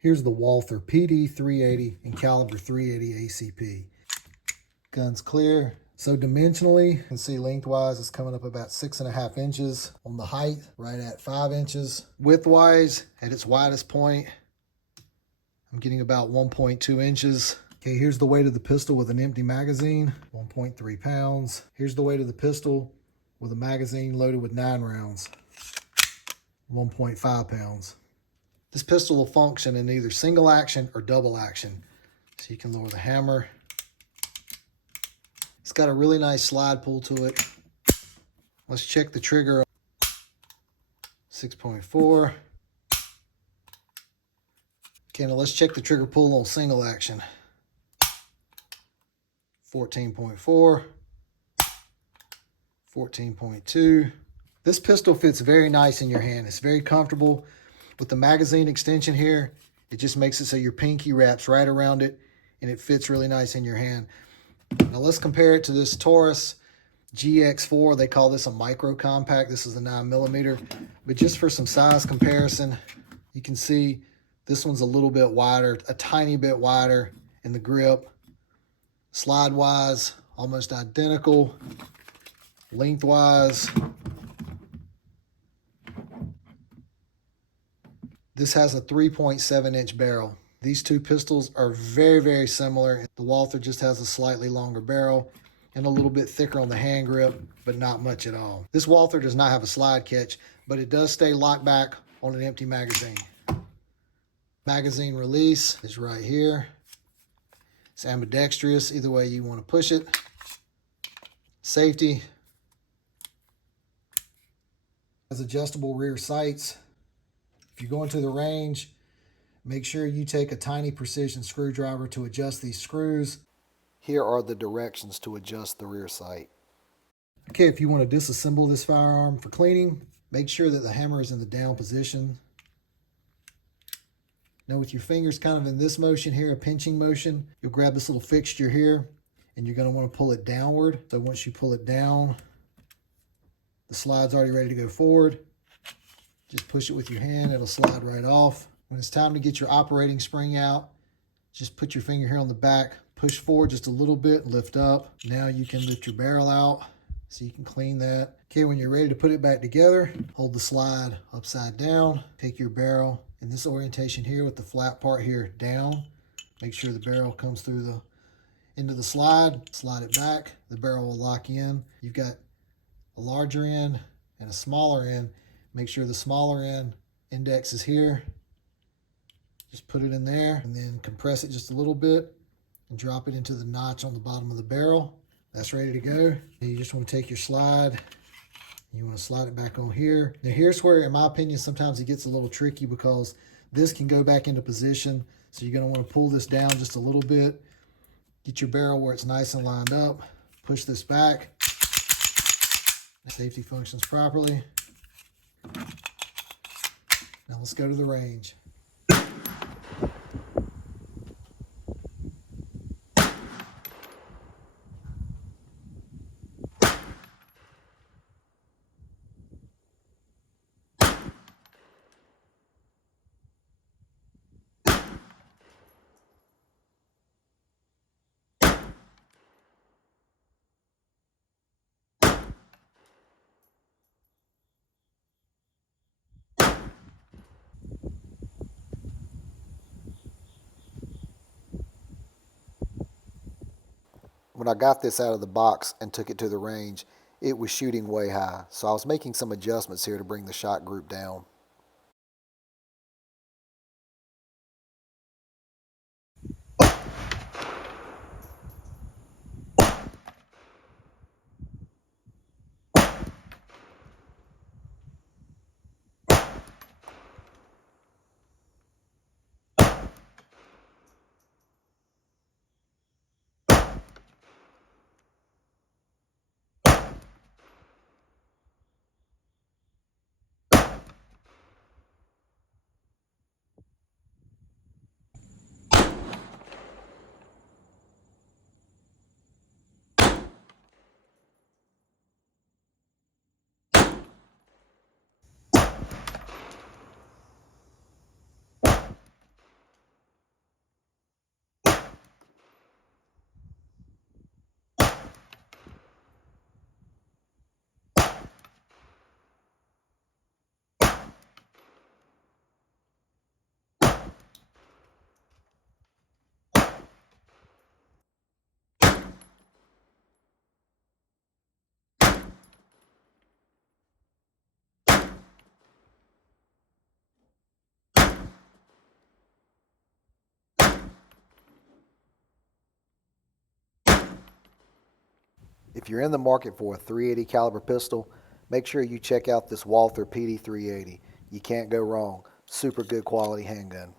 Here's the Walther Pd380 in caliber .380 ACP. Gun's clear. So dimensionally, you can see lengthwise it's coming up about 6.5 inches. On the height, right at 5 inches. Widthwise, at its widest point, I'm getting about 1.2 inches. Okay, here's the weight of the pistol with an empty magazine, 1.3 pounds. Here's the weight of the pistol with a magazine loaded with 9 rounds, 1.5 pounds. This pistol will function in either single action or double action. So you can lower the hammer. It's got a really nice slide pull to it. Let's check the trigger. 6.4. Okay, now let's check the trigger pull on single action. 14.4. 14.2. This pistol fits very nice in your hand. It's very comfortable. With the magazine extension here, it just makes it so your pinky wraps right around it and it fits really nice in your hand. Now let's compare it to this Taurus GX4. They call this a micro compact. This is a 9mm. But just for some size comparison, you can see this one's a little bit wider, a tiny bit wider in the grip. Slide-wise, almost identical. Lengthwise, this has a 3.7-inch barrel. These two pistols are very, very similar. The Walther just has a slightly longer barrel and a little bit thicker on the hand grip, but not much at all. This Walther does not have a slide catch, but it does stay locked back on an empty magazine. Magazine release is right here. It's ambidextrous, either way you want to push it. Safety. Has adjustable rear sights. If you go into the range, make sure you take a tiny precision screwdriver to adjust these screws. Here are the directions to adjust the rear sight. Okay, if you want to disassemble this firearm for cleaning, make sure that the hammer is in the down position. Now with your fingers kind of in this motion here, a pinching motion, you'll grab this little fixture here and you're going to want to pull it downward. So once you pull it down, the slide's already ready to go forward. Just push it with your hand, it'll slide right off. When it's time to get your operating spring out, just put your finger here on the back, push forward just a little bit, lift up. Now you can lift your barrel out so you can clean that. Okay, when you're ready to put it back together, hold the slide upside down, take your barrel in this orientation here with the flat part here down. Make sure the barrel comes through into the slide it back, the barrel will lock in. You've got a larger end and a smaller end. Make sure the smaller end index is here. Just put it in there and then compress it just a little bit and drop it into the notch on the bottom of the barrel. That's ready to go. You just want to take your slide. You want to slide it back on here. Now here's where, in my opinion, sometimes it gets a little tricky because this can go back into position. So you're going to want to pull this down just a little bit. Get your barrel where it's nice and lined up. Push this back. Safety functions properly. Now let's go to the range. When I got this out of the box and took it to the range, it was shooting way high. So I was making some adjustments here to bring the shot group down. If you're in the market for a .380 caliber pistol, make sure you check out this Walther Pd380. You can't go wrong. Super good quality handgun.